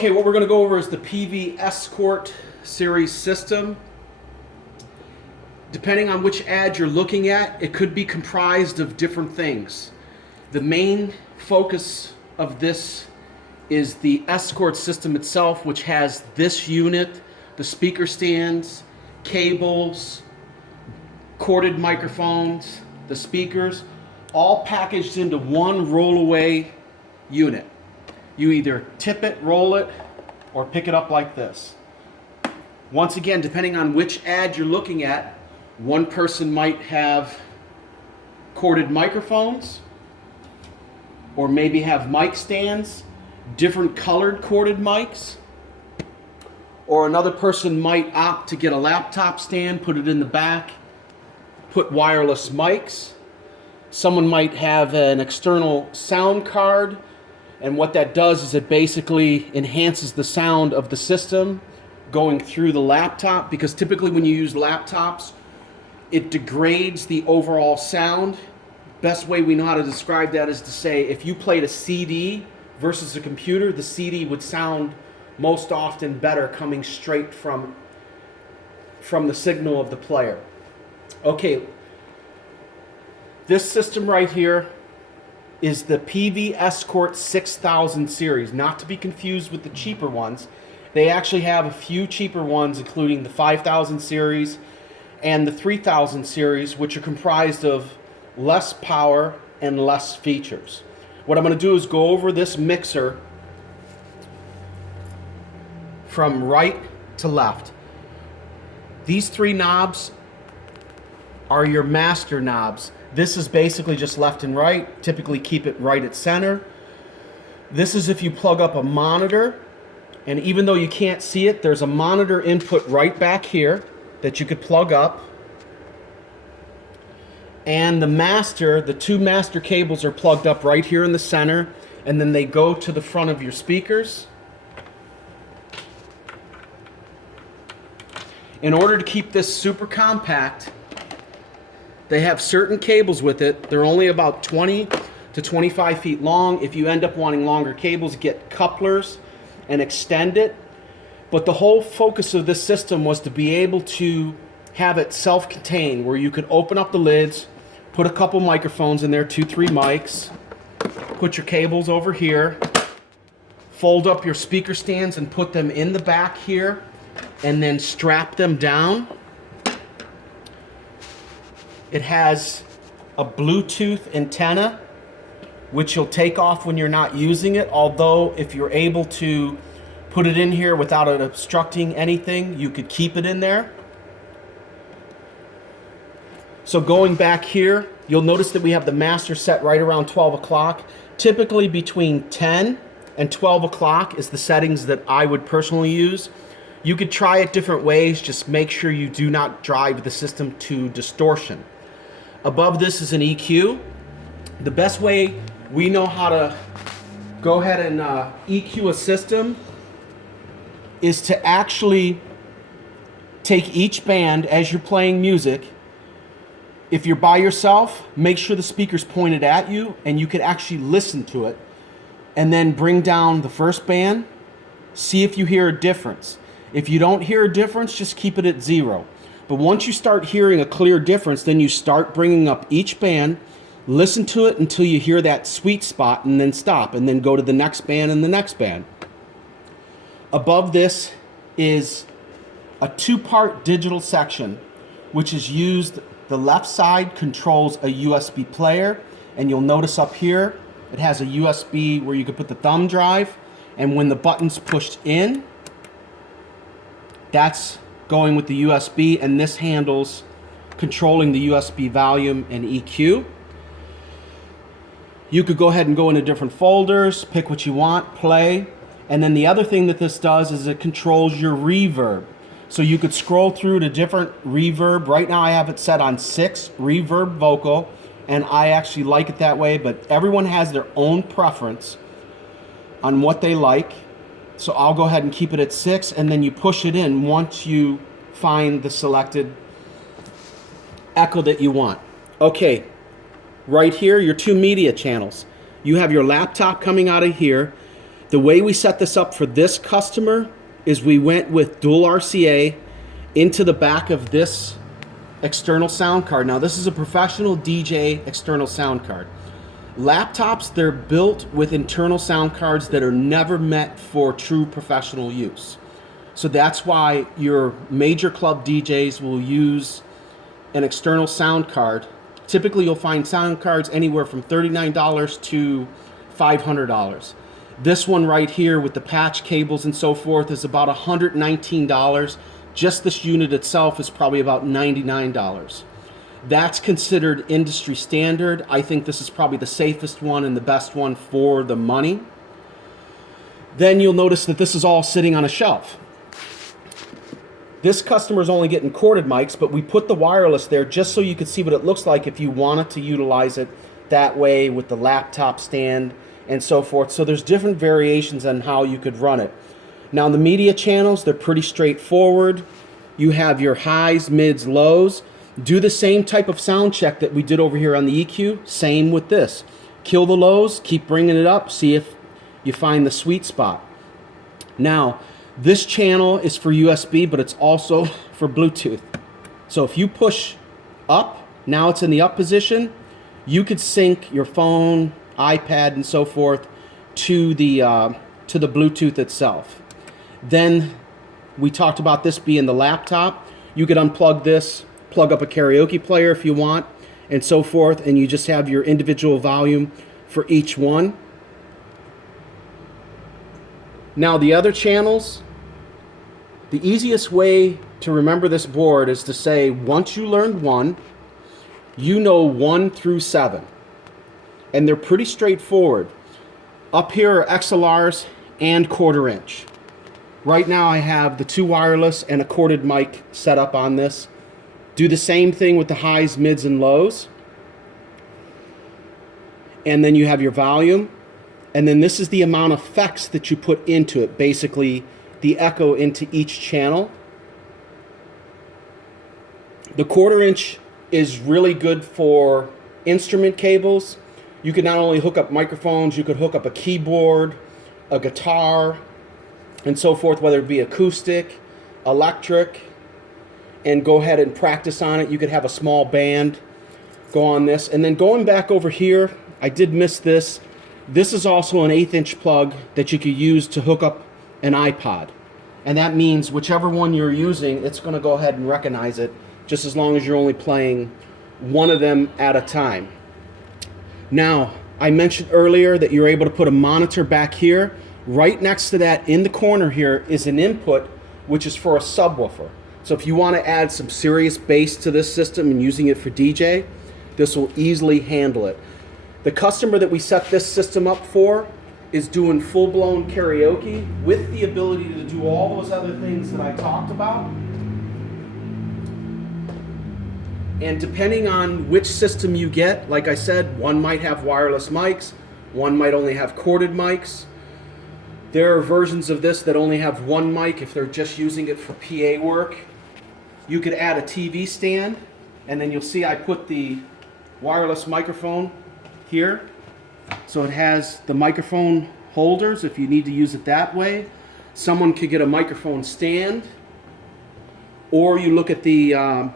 Okay, what we're going to go over is the Peavey Escort series system. Depending on which ad you're looking at, it could be comprised of different things. The main focus of this is the Escort system itself, which has this unit, the speaker stands, cables, corded microphones, the speakers, all packaged into one roll-away unit. You either tip it, roll it, or pick it up like this. Once again, depending on which ad you're looking at, one person might have corded microphones, or maybe have mic stands, different colored corded mics, or another person might opt to get a laptop stand, put it in the back, put wireless mics. Someone might have an external sound card, and what that does is it basically enhances the sound of the system going through the laptop, because typically when you use laptops, it degrades the overall sound. Best way we know how to describe that is to say, if you played a CD versus a computer, the CD would sound most often better coming straight from the signal of the player. Okay, this system right here is the Peavey Escort6000 series, not to be confused with the cheaper ones. They actually have a few cheaper ones, including the 5000 series and the 3000 series, which are comprised of less power and less features. What I'm going to do is go over this mixer from right to left. These three knobs are your master knobs. This is basically just left and right. Typically keep it right at center. This is if you plug up a monitor, and even though you can't see it, there's a monitor input right back here that you could plug up. And the two master cables are plugged up right here in the center, and then they go to the front of your speakers. In order to keep this super compact, they have certain cables with it. They're only about 20 to 25 feet long. If you end up wanting longer cables, get couplers and extend it. But the whole focus of this system was to be able to have it self-contained, where you could open up the lids, put a couple microphones in there, 2-3 mics, put your cables over here, fold up your speaker stands and put them in the back here, and then strap them down. It has a Bluetooth antenna, which you'll take off when you're not using it, although if you're able to put it in here without it obstructing anything, you could keep it in there. So going back here, you'll notice that we have the master set right around 12 o'clock. Typically between 10 and 12 o'clock is the settings that I would personally use. You could try it different ways, just make sure you do not drive the system to distortion. Above this is an EQ. The best way we know how to go ahead and EQ a system is to actually take each band as you're playing music. If you're by yourself, make sure the speaker's pointed at you and you can actually listen to it, and then bring down the first band, see if you hear a difference. If you don't hear a difference, just keep it at 0. But once you start hearing a clear difference, then you start bringing up each band, listen to it until you hear that sweet spot, and then stop, and then go to the next band and the next band. Above this is a 2-part digital section, which is used. The left side controls a USB player, and you'll notice up here it has a USB where you can put the thumb drive, and when the button's pushed in, that's going with the USB, and this handles controlling the USB volume and EQ. You could go ahead and go into different folders, pick what you want, play. And then the other thing that this does is it controls your reverb. So you could scroll through to different reverb. Right now I have it set on 6 reverb vocal, and I actually like it that way, but everyone has their own preference on what they like. So I'll go ahead and keep it at 6, and then you push it in once you find the selected echo that you want. Okay, right here, your 2 media channels. You have your laptop coming out of here. The way we set this up for this customer is we went with dual RCA into the back of this external sound card. Now this is a professional DJ external sound card. Laptops, they're built with internal sound cards that are never meant for true professional use. So that's why your major club DJs will use an external sound card. Typically you'll find sound cards anywhere from $39 to $500. This one right here with the patch cables and so forth is about $119. Just this unit itself is probably about $99. That's considered industry standard. I think this is probably the safest one and the best one for the money. Then you'll notice that this is all sitting on a shelf. This customer is only getting corded mics, but we put the wireless there just so you could see what it looks like if you wanted to utilize it that way with the laptop stand and so forth. So there's different variations on how you could run it. Now the media channels, they're pretty straightforward. You have your highs, mids, lows. Do the same type of sound check that we did over here on the EQ. Same with this. Kill the lows, keep bringing it up, see if you find the sweet spot. Now, this channel is for USB, but it's also for Bluetooth. So if you push up, now it's in the up position, you could sync your phone, iPad, and so forth to the Bluetooth itself. Then we talked about this being the laptop. You could unplug this, plug up a karaoke player if you want, and so forth, and you just have your individual volume for each one. Now the other channels, the easiest way to remember this board is to say, once you learned one, you know 1 through 7. And they're pretty straightforward. Up here are XLRs and 1/4 inch. Right now I have the 2 wireless and a corded mic set up on this. Do the same thing with the highs, mids, and lows. And then you have your volume. And then this is the amount of effects that you put into it, basically the echo into each channel. The 1/4 inch is really good for instrument cables. You could not only hook up microphones, you could hook up a keyboard, a guitar, and so forth, whether it be acoustic, electric, and go ahead and practice on it. You could have a small band go on this. And then going back over here, I did miss this. This is also an 1/8 inch plug that you could use to hook up an iPod. And that means whichever one you're using, it's going to go ahead and recognize it, just as long as you're only playing one of them at a time. Now, I mentioned earlier that you're able to put a monitor back here. Right next to that in the corner here is an input, which is for a subwoofer. So if you want to add some serious bass to this system and using it for DJ, this will easily handle it. The customer that we set this system up for is doing full-blown karaoke with the ability to do all those other things that I talked about. And depending on which system you get, like I said, one might have wireless mics, one might only have corded mics. There are versions of this that only have one mic if they're just using it for PA work. You could add a TV stand, and then you'll see I put the wireless microphone here. So it has the microphone holders if you need to use it that way. Someone could get a microphone stand, or you look at the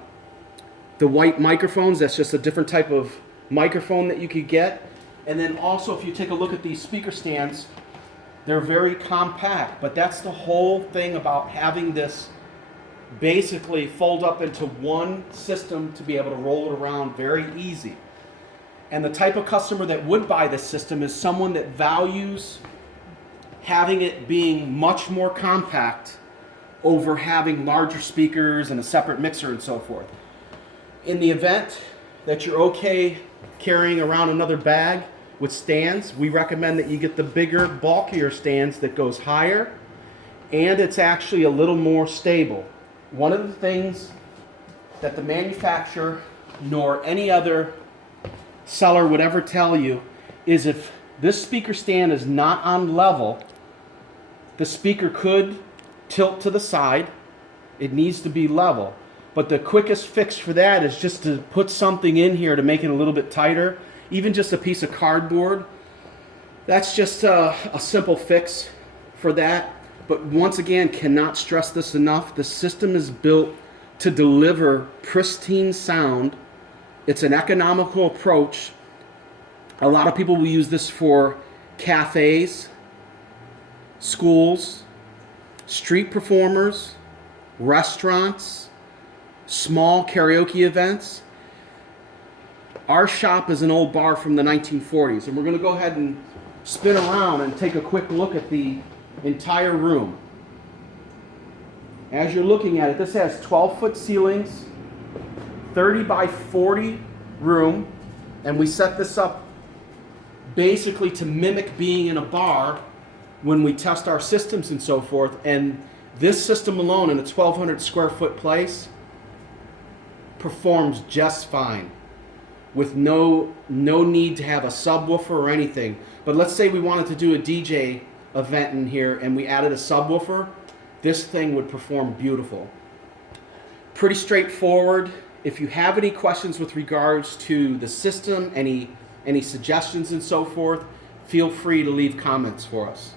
white microphones. That's just a different type of microphone that you could get. And then also if you take a look at these speaker stands, they're very compact, but that's the whole thing about having this basically fold up into one system to be able to roll it around very easy. And the type of customer that would buy this system is someone that values having it being much more compact over having larger speakers and a separate mixer and so forth. In the event that you're okay carrying around another bag with stands, we recommend that you get the bigger, bulkier stands that goes higher, and it's actually a little more stable. One of the things that the manufacturer nor any other seller would ever tell you is if this speaker stand is not on level, the speaker could tilt to the side. It needs to be level. But the quickest fix for that is just to put something in here to make it a little bit tighter. Even just a piece of cardboard That's just a simple fix for that. But once again, cannot stress this enough. The system is built to deliver pristine sound. It's an economical approach. A lot of people will use this for cafes, schools, street performers, restaurants, small karaoke events. Our shop is an old bar from the 1940s, and we're going to go ahead and spin around and take a quick look at the entire room. As you're looking at it, this has 12-foot ceilings, 30 by 40 room, and we set this up basically to mimic being in a bar when we test our systems and so forth. And this system alone in a 1,200 square foot place performs just fine with no need to have a subwoofer or anything. But let's say we wanted to do a DJ event in here and we added a subwoofer, this thing would perform beautiful. Pretty straightforward. If you have any questions with regards to the system, any suggestions and so forth, feel free to leave comments for us.